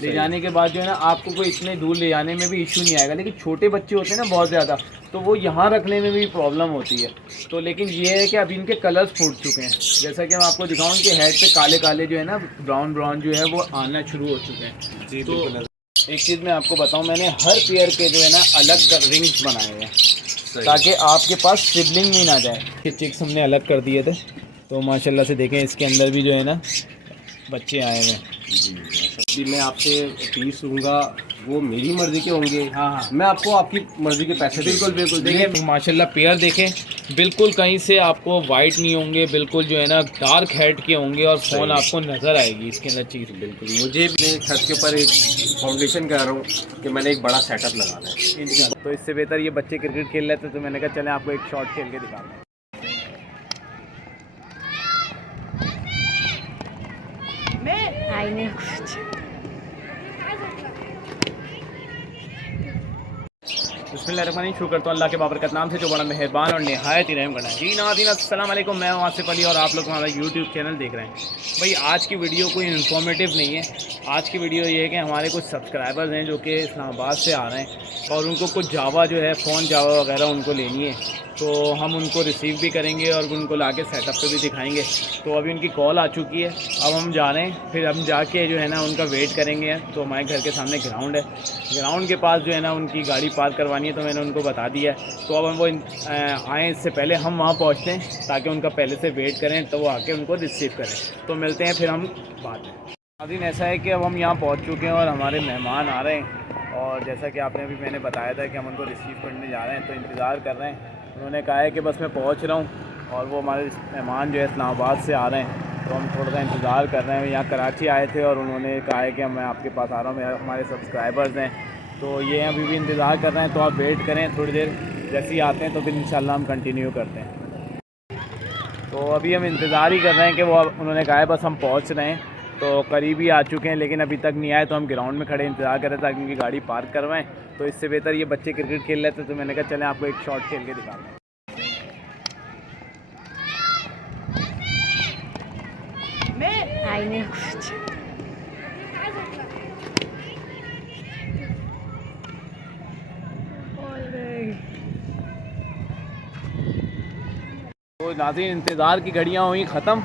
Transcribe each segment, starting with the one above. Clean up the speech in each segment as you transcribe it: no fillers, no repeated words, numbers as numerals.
ले जाने के बाद जो है ना आपको कोई इतने दूर ले जाने में भी इशू नहीं आएगा। लेकिन छोटे बच्चे होते हैं ना बहुत ज़्यादा, तो वो यहाँ रखने में भी प्रॉब्लम होती है। तो लेकिन ये है कि अभी इनके कलर्स फूट चुके हैं, जैसा कि मैं आपको दिखाऊँ, इनके हेड पे काले काले जो है ना ब्राउन ब्राउन जो है वो आना शुरू हो चुके हैं जी। तो एक चीज़ मैं आपको बताऊँ, मैंने हर पेयर के जो है ना अलग रिंग्स बनाए हुए हैं ताकि आपके पास सिबलिंग नहीं ना जाए। ये चिक्स हमने अलग कर दिए थे, तो माशाल्लाह से देखें इसके अंदर भी जो है ना बच्चे आए हुए हैं जी। मैं आपसे पीस लूँगा, वो मेरी मर्ज़ी के होंगे। हाँ हाँ, मैं आपको आपकी मर्ज़ी के पैसे बिल्कुल बिल्कुल। देखिए माशाल्लाह पेयर देखें, बिल्कुल कहीं से आपको वाइट नहीं होंगे, बिल्कुल जो है ना डार्क हेड के होंगे और फ़ोन आपको नज़र आएगी इसके अंदर चीज़। बिल्कुल। मुझे भी छत के ऊपर एक फाउंडेशन कर रहा हूँ कि मैंने एक बड़ा सेटअप लगाना है। तो इससे बेहतर ये बच्चे क्रिकेट खेल रहे थे, तो मैंने कहा चलें आपको एक शॉट खेल के दिखाते हैं। आई नहीं कुछ। बिस्मिल्लाहिर्रहमानिर्रहीम, शुरू करता हूँ अल्लाह के बाबरकत नाम से जो बड़ा मेहरबान और नहायत ही रहम करना है। जी नाज़रीन अस्सलाम वालेकुम, मैं आसिफ अली और आप लोग हमारा यूट्यूब चैनल देख रहे हैं। भाई आज की वीडियो कोई इन्फॉर्मेटिव नहीं है। आज की वीडियो ये है कि हमारे कुछ सब्सक्राइबर्स हैं जो कि इस्लामाबाद से आ रहे हैं और उनको कुछ जावा जो है फ़ोन जावा वगैरह उनको लेनी है, तो हम उनको रिसीव भी करेंगे और उनको लाके सेटअप पे भी दिखाएंगे। तो अभी उनकी कॉल आ चुकी है, अब हम जा रहे हैं, फिर हम जाके जो है ना उनका वेट करेंगे। तो हमारे घर के सामने ग्राउंड है, ग्राउंड के पास जो है ना उनकी गाड़ी पार्क करवानी है, तो मैंने उनको बता दिया है। तो अब हम वो आएँ इससे पहले हम वहाँ पहुँचते हैं ताकि उनका पहले से वेट करें, तो वो आके उनको रिसीव करें। तो मिलते हैं फिर हम बाद में। नाज़रीन ऐसा है कि अब हम यहाँ पहुँच चुके हैं और हमारे मेहमान आ रहे हैं, और जैसा कि आपने अभी मैंने बताया था कि हम उनको रिसीव करने जा रहे हैं, तो इंतज़ार कर रहे हैं। उन्होंने कहा है कि बस मैं पहुंच रहा हूं, और वो हमारे मेहमान जो है इस्लामाबाद से आ रहे हैं, तो हम थोड़ा सा इंतज़ार कर रहे हैं। यहाँ कराची आए थे और उन्होंने कहा है कि मैं आपके पास आ रहा हूँ, हमारे सब्सक्राइबर्स हैं, तो ये अभी भी इंतज़ार कर रहे हैं। तो आप वेट करें थोड़ी देर, जैसे ही आते हैं तो फिर इंशाल्लाह हम कंटिन्यू करते हैं। तो अभी हम इंतज़ार ही कर रहे हैं कि वो, उन्होंने कहा है बस हम पहुँच रहे हैं, तो करीब ही आ चुके हैं, लेकिन अभी तक नहीं आए। तो हम ग्राउंड में खड़े इंतज़ार कर रहे थे ताकि उनकी गाड़ी पार्क करवाएं। तो इससे बेहतर ये बच्चे क्रिकेट खेल रहे थे, तो मैंने कहा चलें आपको एक शॉट खेल के दिखाते हैं। आई नहीं कुछ। तो नाज़रीन इंतज़ार की घड़ियाँ हुई ख़त्म,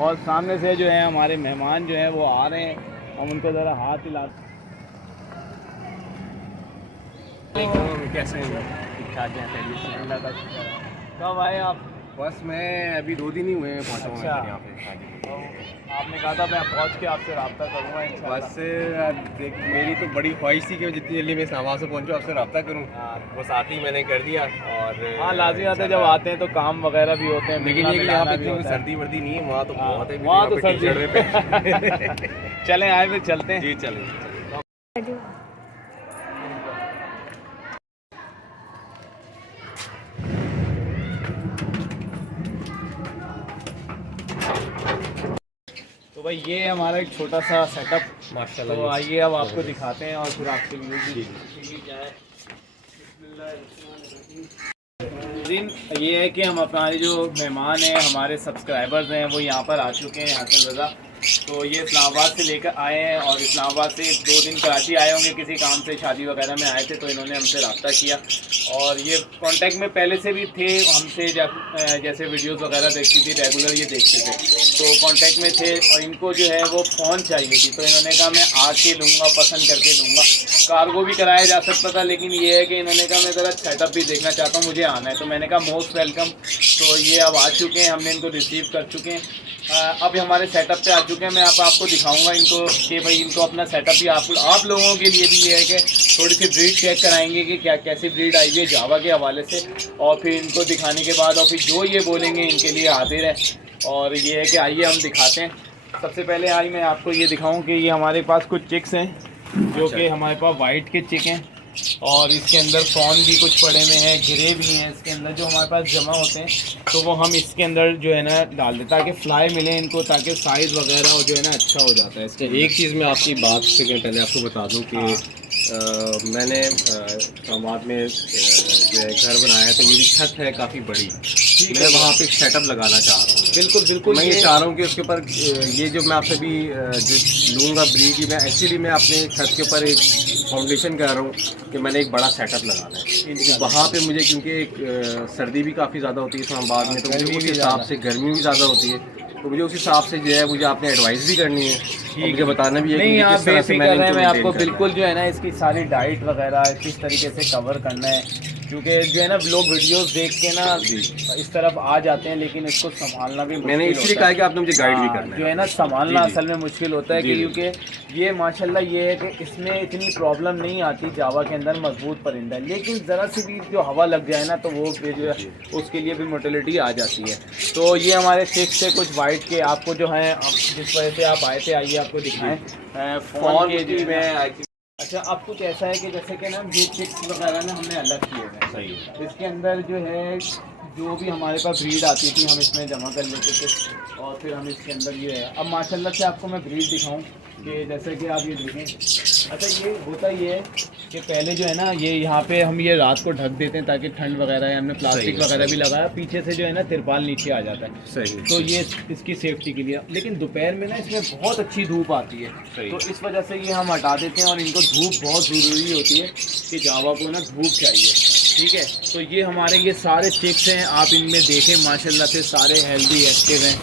और सामने से जो है हमारे मेहमान जो हैं वो आ रहे हैं। हम उनको ज़रा हाथ हिला। कैसे हैं? ठीक ठाक हैं, अल्लाह का शुक्र है। कब आए आप? बस मैं अभी 2 दिन ही हुए हैं पहुँचा हूँ अच्छा। यहाँ पे। तो आपने कहा था मैं पहुँच के आपसे रब्ता करूँगा इंशाल्लाह। बस देख, मेरी तो बड़ी ख्वाहिश थी कि जितनी जल्दी मैं इस्लामाबाद से पहुँचूँ आपसे रब्ता करूँ। हाँ वो साथ ही मैंने कर दिया। और हाँ, लाज़मी आते हैं, जब आते हैं तो काम वगैरह भी होते हैं, लेकिन ये कि यहाँ पे भी इतनी होता है। सर्दी वर्दी नहीं है, वहाँ तो हाँ, बहुत है। वहाँ तो टी-शर्ट सर्दी पे चलें आए फिर चलते हैं। जी चलें। तो भाई ये है हमारा एक छोटा सा सेटअप माशाल्लाह। तो आइए अब आपको दिखाते हैं और फिर आपसे दिन ये है कि हम हमारे जो मेहमान हैं, हमारे सब्सक्राइबर्स हैं, वो यहाँ पर आ चुके हैं, हसन रज़ा। तो ये इस्लामाबाद से लेकर आए हैं, और इस्लामाबाद से 2 दिन कराची आए होंगे, किसी काम से शादी वगैरह में आए थे, तो इन्होंने हमसे रब्ता किया। और ये कांटेक्ट में पहले से भी थे हमसे, जैसे वीडियोस वगैरह देखती थी, रेगुलर ये देखते थे, तो कांटेक्ट में थे। और इनको जो है वो फ़ोन चाहिए थी, तो इन्होंने कहा मैं आके लूँगा, पसंद करके लूँगा। कार्गो भी कराया जा सकता था, लेकिन ये है कि इन्होंने कहा मैं ज़रा सेटअप भी देखना चाहता हूँ, मुझे आना है। तो मैंने कहा मोस्ट वेलकम। तो ये अब आ चुके हैं, हमने इनको रिसीव कर चुके हैं। अब हमारे सेटअप पे आ चुके हैं। मैं आपको दिखाऊंगा इनको कि भाई इनको अपना सेटअप भी आप लोगों के लिए भी ये है कि थोड़ी सी ब्रीड चेक कराएंगे कि क्या कैसी ब्रीड आई हुई है जावा के हवाले से, और फिर इनको दिखाने के बाद और फिर जो ये बोलेंगे इनके लिए हाजिर है। और ये है कि आइए हम दिखाते हैं। सबसे पहले आई मैं आपको ये दिखाऊँ कि ये हमारे पास कुछ चिक्स हैं जो कि हमारे पास वाइट के चिक हैं, और इसके अंदर प्रॉन भी कुछ पड़े हुए हैं, गिरे भी हैं इसके अंदर जो हमारे पास जमा होते हैं, तो वो हम इसके अंदर जो है ना डाल दें ताकि फ्लाई मिले इनको, ताकि साइज़ वगैरह जो है ना अच्छा हो जाता है इसके। एक चीज़ मैं आपकी बात से पहले आपको बता दूं कि मैंने इस्लामाबाद में जो है घर बनाया है, तो मेरी छत है काफ़ी बड़ी। मैं वहाँ पे एक सेटअप लगाना चाह रहा हूँ। बिल्कुल बिल्कुल, मैं ये चाह रहा हूँ कि उसके ऊपर ये जो मैं आपसे भी जो लूँगा ब्रीड, मैं एक्चुअली मैं अपने छत के ऊपर एक फाउंडेशन कर रहा हूँ कि मैंने एक बड़ा सेटअप लगाना है। तो वहाँ पे मुझे क्योंकि एक सर्दी भी काफ़ी ज़्यादा होती है इस्लामाबाद में, तो मुझे उस हिसाब से गर्मी भी ज़्यादा होती है, तो मुझे उस हिसाब से जो है मुझे आपने एडवाइस भी करनी है और मुझे बताना भी है कि नहीं, मुझे आप किस तरह से बेफिक्र मैंने हैं, इनको मैं आपको maintain करना है। बिल्कुल जो है ना इसकी सारी डाइट वगैरह किस तरीके से कवर करना है, क्योंकि जो है ना लोग वीडियोस देख के ना इस तरफ आ जाते हैं, लेकिन इसको संभालना भी मैंने मुश्किल इसलिए होता कहा है। कि आपने मुझे गाइड भी हाँ, करना है। जो है ना संभालना जी, असल में मुश्किल होता है जी, जी। क्योंकि ये माशाल्लाह ये है कि इसमें इतनी प्रॉब्लम नहीं आती, जावा के अंदर मजबूत परिंदा है, लेकिन ज़रा सी भी जो हवा लग जाए ना तो वो फिर जो है उसके लिए भी मोटिलिटी आ जाती है। तो ये हमारे चिक्स से कुछ वाइट के आपको जो है जिस वजह से आप आए थे, आइए आपको दिखाएं फ़ोन के जो है ना। अच्छा, अब कुछ ऐसा है कि जैसे कि ना ये चिक्स वगैरह ना हमने अलग किए हैं। सही है। इसके अंदर जो है जो भी हमारे पास ब्रीड आती थी हम इसमें जमा कर लेते थे, और फिर हम इसके अंदर ये है। अब माशाल्लाह से आपको मैं ब्रीड दिखाऊं कि जैसे कि आप ये देखें। अच्छा, ये होता ये है कि पहले जो है ना ये यहाँ पे हम ये रात को ढक देते हैं ताकि ठंड वगैरह है, हमने प्लास्टिक वगैरह भी लगाया, पीछे से जो है ना तिरपाल नीचे आ जाता है। सही। तो ये इसकी सेफ्टी के लिए, लेकिन दोपहर में ना इसमें बहुत अच्छी धूप आती है, तो इस वजह से ये हम हटा देते हैं, और इनको धूप बहुत ज़रूरी होती है कि जावा को ना धूप चाहिए। ठीक है, तो ये हमारे ये सारे चिक्स हैं, आप इनमें देखें माशाल्लाह से सारे हेल्दी एक्टिव हैं,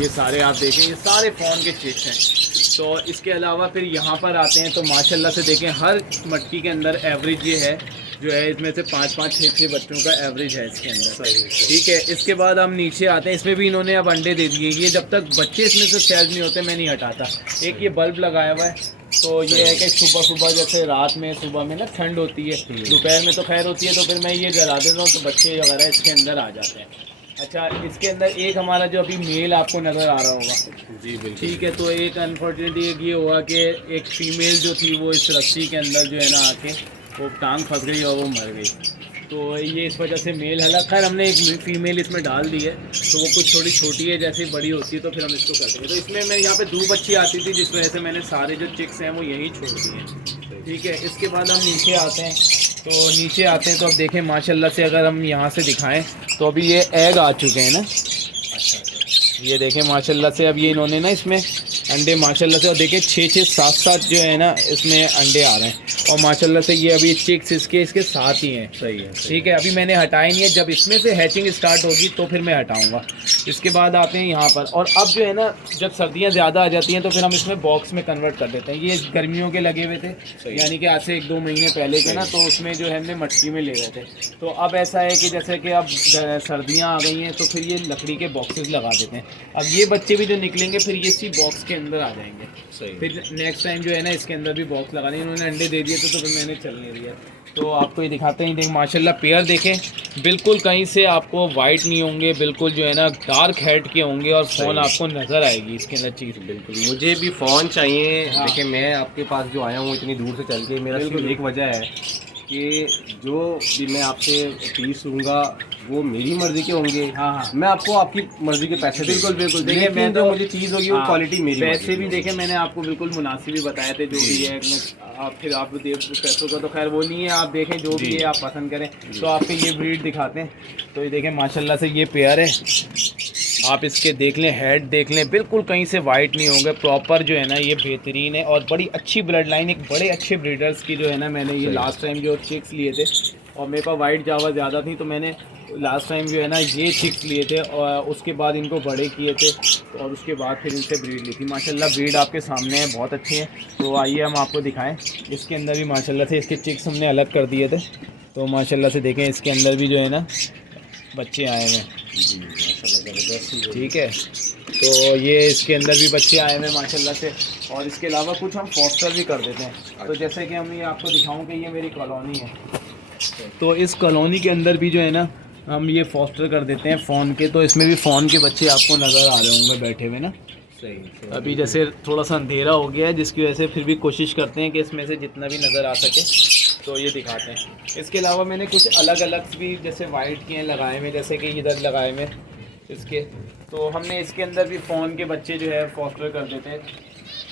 ये सारे आप देखें ये सारे फ़ोन के चिक्स हैं। तो इसके अलावा फिर यहाँ पर आते हैं तो माशाल्लाह से देखें हर मटकी के अंदर एवरेज ये है जो है इसमें से 5-5, 6-6 बच्चों का एवरेज है इसके अंदर। ठीक है, इसके बाद हम नीचे आते हैं, इसमें भी इन्होंने अब अंडे दे दिए। ये जब तक बच्चे इसमें से सैज नहीं होते मैं नहीं हटाता। एक ये बल्ब लगाया हुआ है, तो ये है कि सुबह सुबह जैसे रात में सुबह में ना ठंड होती है, दोपहर में तो खैर होती है, तो फिर मैं ये जला देता हूँ तो बच्चे वगैरह इसके अंदर आ जाते हैं। अच्छा, इसके अंदर एक हमारा जो अभी मेल आपको नज़र आ रहा होगा। जी बिल्कुल। ठीक है, तो एक अनफॉर्चुनेटली एक ये हुआ कि एक फ़ीमेल जो थी वो इस रस्सी के अंदर जो है ना आके वो टांग फंस गई और वो मर गई। तो ये इस वजह से मेल हला, खैर हमने एक फीमेल इसमें डाल दी है, तो वो कुछ थोड़ी छोटी है, जैसे बड़ी होती है तो फिर हम इसको करते हैं। तो इसमें मैं यहाँ पे धूप अच्छी आती थी जिस वजह से मैंने सारे जो चिक्स हैं वो यहीं छोड़ दिए हैं। ठीक है, इसके बाद हम नीचे आते हैं, तो नीचे आते हैं तो अब देखें माशाल्लाह से अगर हम यहाँ से दिखाएं तो अभी ये एग आ चुके हैं ना। ये देखें माशाल्लाह से अब ये इन्होंने ना इसमें अंडे माशाल्लाह से, और देखें 6-6, 7-7 जो है ना इसमें अंडे आ रहे हैं, और माशाल्लाह से ये अभी चिक्स इसके साथ ही हैं। सही है। ठीक है, अभी मैंने हटाई नहीं है, जब इसमें से हैचिंग स्टार्ट होगी तो फिर मैं हटाऊंगा। इसके बाद आते हैं यहाँ पर, और अब जो है ना जब सर्दियाँ ज़्यादा आ जाती हैं तो फिर हम इसमें बॉक्स में कन्वर्ट कर देते हैं। ये गर्मियों के लगे हुए थे, यानी कि आज से 1-2 महीने पहले के ना, तो उसमें जो है हमने मटकी में ले रहे थे। तो अब ऐसा है कि जैसे कि अब सर्दियाँ आ गई हैं तो फिर ये लकड़ी के बॉक्सेस लगा देते हैं। अब ये बच्चे भी जो निकलेंगे फिर ये इसी बॉक्स के अंदर आ जाएंगे। फिर नेक्स्ट टाइम जो है ना इसके अंदर भी बॉक्स लगाने, इन्होंने अंडे दे दिए तो फिर मैंने चल नहीं दिया। तो आपको ये दिखाते हैं, देख माशाल्लाह पेयर देखें, बिल्कुल कहीं से आपको वाइट नहीं होंगे, बिल्कुल जो है ना डार्क हेड के होंगे, और फ़ोन आपको नज़र आएगी इसके अंदर चीज़। बिल्कुल मुझे भी फ़ोन चाहिए। हाँ। देखिए मैं आपके पास जो आया हूँ इतनी दूर से चल के, मेरा सिर्फ एक वजह है कि जो भी मैं आपसे पीस लूँगा वो मेरी मर्ज़ी के होंगे। हाँ। मैं आपको आपकी मर्ज़ी के पैसे बिल्कुल बिल्कुल, देखिए लेकिन मैं जो तो मुझे चीज़ होगी वो क्वालिटी मेरी पैसे मर्ज़ी भी की देखे मैंने आपको बिल्कुल मुनासिब ही बताए थे, जो भी है आप फिर आप पैसों का तो खैर वो नहीं है, आप देखें जो भी है आप पसंद करें। तो आपको ये ब्रीड दिखाते हैं, तो ये देखें माशाल्लाह से ये पेयर है, आप इसके देख लें, हेड देख लें, बिल्कुल कहीं से वाइट नहीं होंगे, प्रॉपर जो है ना ये बेहतरीन है, और बड़ी अच्छी ब्लड लाइन, एक बड़े अच्छे ब्रीडर्स की जो है ना, मैंने ये लास्ट टाइम जो चिक्स लिए थे, और मेरे पास वाइट जावा ज़्यादा थी तो मैंने लास्ट टाइम जो है ना ये चिक्स लिए थे, और उसके बाद इनको बड़े किए थे, और उसके बाद फिर इनसे ब्रीड ली थी। माशाल्लाह ब्रीड आपके सामने है, बहुत अच्छे हैं। तो आइए हम आपको दिखाएं, इसके अंदर भी माशाल्लाह से इसके चिक्स हमने अलग कर दिए थे, तो माशाल्लाह से देखें इसके अंदर भी जो है ना बच्चे आए हुए हैं। ठीक है, तो ये इसके अंदर भी बच्चे आए हुए हैं माशाल्लाह से, और इसके अलावा कुछ हम फॉस्टर भी कर देते हैं। तो जैसे कि हम ये आपको दिखाऊं कि ये मेरी कॉलोनी है, तो इस कॉलोनी के अंदर भी जो है ना हम ये फॉस्टर कर देते हैं फ़ोन के, तो इसमें भी फ़ोन के बच्चे आपको नज़र आ रहे होंगे बैठे हुए ना। सही। अभी जैसे थोड़ा सा अंधेरा हो गया है जिसकी वजह से फिर भी कोशिश करते हैं कि इसमें से जितना भी नज़र आ सके तो ये दिखाते हैं। इसके अलावा मैंने कुछ अलग अलग भी जैसे वाइट के लगाए हुए, जैसे कि इधर लगाए हुए इसके, तो हमने इसके अंदर भी फ़ोन के बच्चे जो है फॉस्टर कर देते हैं।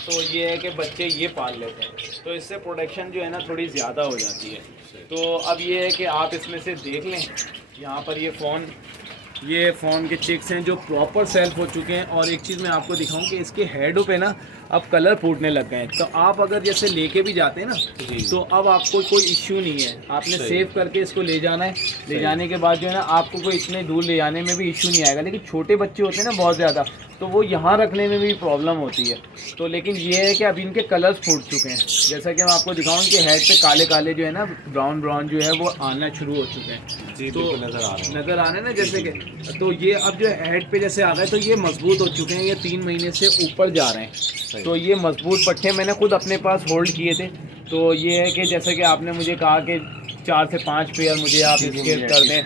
तो ये है कि बच्चे ये पाल लेते हैं, तो इससे प्रोडक्शन जो है ना थोड़ी ज़्यादा हो जाती है। तो अब ये है कि आप इसमें से देख लें, यहाँ पर ये फ़ोन के चिक्स हैं जो प्रॉपर सेल्फ हो चुके हैं। और एक चीज़ मैं आपको दिखाऊं कि इसके हेडों पे ना अब कलर फूटने लग गए हैं। तो आप अगर जैसे लेके भी जाते हैं ना, तो अब आपको कोई इश्यू नहीं है, आपने सेव करके इसको ले जाना है। ले जाने के बाद जो है ना आपको कोई इतने दूर ले जाने में भी इश्यू नहीं आएगा। लेकिन छोटे बच्चे होते हैं ना बहुत ज़्यादा, तो वो यहाँ रखने में भी प्रॉब्लम होती है। तो लेकिन ये है कि अभी इनके कलर्स फूट चुके हैं, जैसा कि मैं आपको दिखाऊं इनके हेड पे काले काले जो है ना ब्राउन जो है वो आना शुरू हो चुके हैं। जी, तो नज़र आ रहे हैं ना जैसे कि, तो ये अब जो हेड पे जैसे आ रहा है तो ये मजबूत हो चुके हैं, ये 3 महीने से ऊपर जा रहे हैं। तो ये मजबूत पट्टे मैंने खुद अपने पास होल्ड किए थे। तो ये है कि जैसे कि आपने मुझे कहा कि 4 से 5 पेयर मुझे आप इसके कर दें,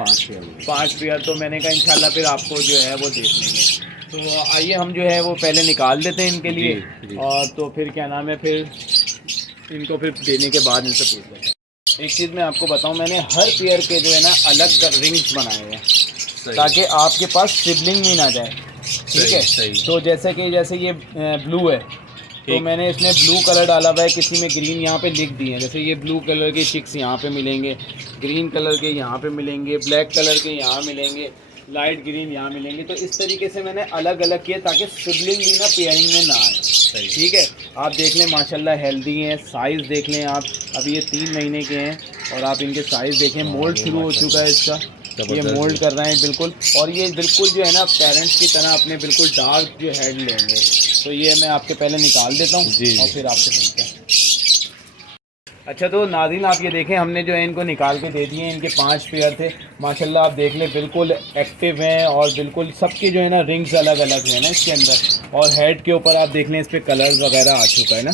5 पेयर, तो मैंने कहा इंशाल्लाह फिर आपको जो है वो देख लेंगे। तो आइए हम जो है वो पहले निकाल देते हैं इनके लिए, और तो फिर क्या नाम है, फिर इनको फिर देने के बाद इनसे पूछ लेते हैं। एक चीज़ मैं आपको बताऊं, मैंने हर पेयर के जो है ना अलग रिंग्स बनाए हैं ताकि आपके पास सिबलिंग भी ना जाए। ठीक है, तो जैसे ये ब्लू है, तो मैंने इसमें ब्लू कलर डाला हुआ है, किसी में ग्रीन यहाँ पे लिख दिए हैं। जैसे ये ब्लू कलर के चिक्स यहाँ पे मिलेंगे, ग्रीन कलर के यहाँ पे मिलेंगे, ब्लैक कलर के यहाँ मिलेंगे, लाइट ग्रीन यहाँ मिलेंगे। तो इस तरीके से मैंने अलग अलग किए ताकि सिबलिंग भी ना पेयरिंग में ना आए। ठीक है, आप देख लें माशाल्लाह हेल्दी हैं, साइज़ देख लें आप, अभी ये 3 महीने के हैं और आप इनके साइज़ देखें, मोल्ड शुरू हो चुका है इसका, ये मोल्ड कर रहे हैं बिल्कुल। और ये बिल्कुल जो है ना पेरेंट्स की तरह अपने बिल्कुल डार्क जो हेड लेंगे। तो ये मैं आपके पहले निकाल देता हूँ और फिर आपसे मिलते हैं। अच्छा, तो नाज़रीन आप ये देखें, हमने जो है इनको निकाल के दे दिए। इनके 5 पेयर थे माशाल्लाह, आप देख लें बिल्कुल एक्टिव हैं और बिल्कुल सबके जो है ना रिंग्स अलग अलग हैं ना इसके अंदर। और हेड के ऊपर आप देख लें इस पर कलर्स वगैरह आ चुका है ना।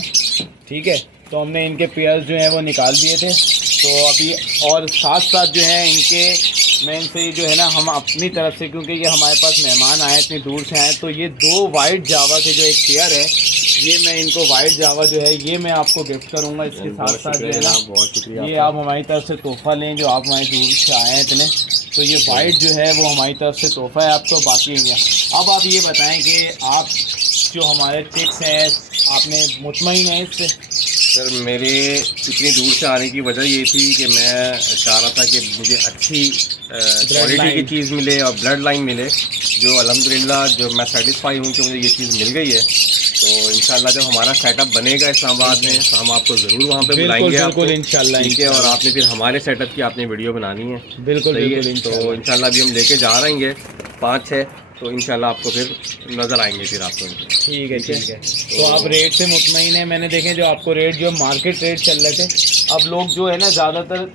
ठीक है, तो हमने इनके पेयर्स जो हैं वो निकाल दिए थे। तो अभी और साथ साथ जो है इनके मैं इनसे जो है ना हम अपनी तरफ से, क्योंकि ये हमारे पास मेहमान आए इतनी दूर से आए, तो ये 2 वाइट जावा के जो एक पेयर है, ये मैं इनको वाइट जावा जो है ये मैं आपको गिफ्ट करूंगा। इसके साथ साथ जो है ना बहुत शुक्रिया, ये आप हमारी तरफ से तोहफ़ा लें, जो आप हमारी दूर से आए हैं इतने, तो ये वाइट जो है वो हमारी तरफ से तोहफ़ा है आपको। बाकी अब आप ये बताएं कि आप जो हमारे चिक्स हैं आपने मुतमईन है इससे? सर, मेरे इतनी दूर से आने की वजह ये थी कि मैं चाह रहा था कि मुझे अच्छी क्वालिटी की चीज़ मिले और ब्लड लाइन मिले, जो अल्हम्दुलिल्लाह जो मैं सेटिस्फाई हूँ कि मुझे ये चीज़ मिल गई है। तो इंशाल्लाह जब हमारा सेटअप बनेगा इस्लामाबाद में तो हम आपको ज़रूर वहाँ पे बुलाएंगे आपको, इंशाल्लाह। ठीक है, और आपने फिर हमारे सेटअप की आपने वीडियो बनानी है। बिल्कुल, तो इंशाल्लाह अभी हम लेके जा रहे हैं 5-6, तो इंशाल्लाह आपको फिर नज़र आएंगे फिर आपको। ठीक है। तो आप रेट से मुतमईन है? मैंने देखे जो आपको रेट जो मार्केट रेट चल रहे थे, अब लोग जो है ना ज़्यादातर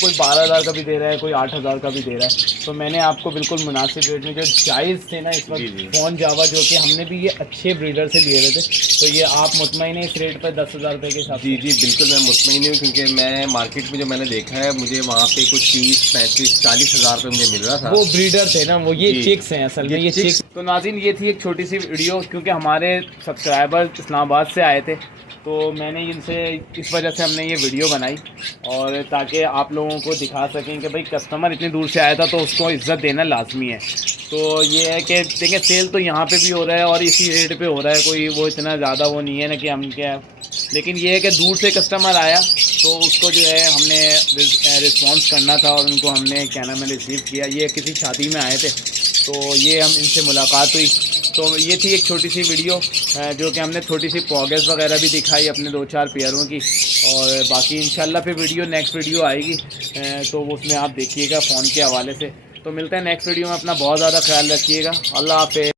कोई 12,000 का भी दे रहा है, कोई 8,000 का भी दे रहा है। तो मैंने आपको बिल्कुल मुनासिब रेट में जो जायज़ थे ना इस वक्त फ़ोन जावा, जो कि हमने भी ये अच्छे ब्रीडर से लिए हुए थे, तो ये आप मुतमईन है इस रेट पर 10,000 रुपये के साथ? जी बिल्कुल, मैं मुतमईन हूँ, क्योंकि मैं मार्केट में जो मैंने देखा है मुझे वहाँ पे कुछ 30, 35, 40 हज़ार रुपये मुझे मिल रहा था। वो ब्रीडर थे ना, वो ये चिक्स हैं असल में, ये चिक्स। तो नाज़रीन ये थी एक छोटी सी वीडियो, क्योंकि हमारे सब्सक्राइबर इस्लामाबाद से आए थे, तो मैंने इनसे इस वजह से हमने ये वीडियो बनाई, और ताकि आप लोगों को दिखा सकें कि भाई कस्टमर इतनी दूर से आया था तो उसको इज़्ज़त देना लाजमी है। तो ये है कि देखिए सेल तो यहाँ पे भी हो रहा है और इसी रेट पे हो रहा है, कोई वो इतना ज़्यादा वो नहीं है ना कि हम क्या, लेकिन ये है कि दूर से कस्टमर आया तो उसको जो है हमने रिस्पॉन्स करना था और उनको हमने क्या नाम है रिसीव किया। ये किसी शादी में आए थे तो ये हम इनसे मुलाकात हुई। तो ये थी एक छोटी सी वीडियो जो कि हमने छोटी सी प्रोग्रेस वगैरह भी दिखाई अपने 2-4 पेयरों की, और बाकी इंशाल्लाह फिर नेक्स्ट वीडियो आएगी तो उसमें आप देखिएगा फ़ोन के हवाले से। तो मिलते हैं नेक्स्ट वीडियो में, अपना बहुत ज़्यादा ख्याल रखिएगा। अल्लाह हाफ़िज़।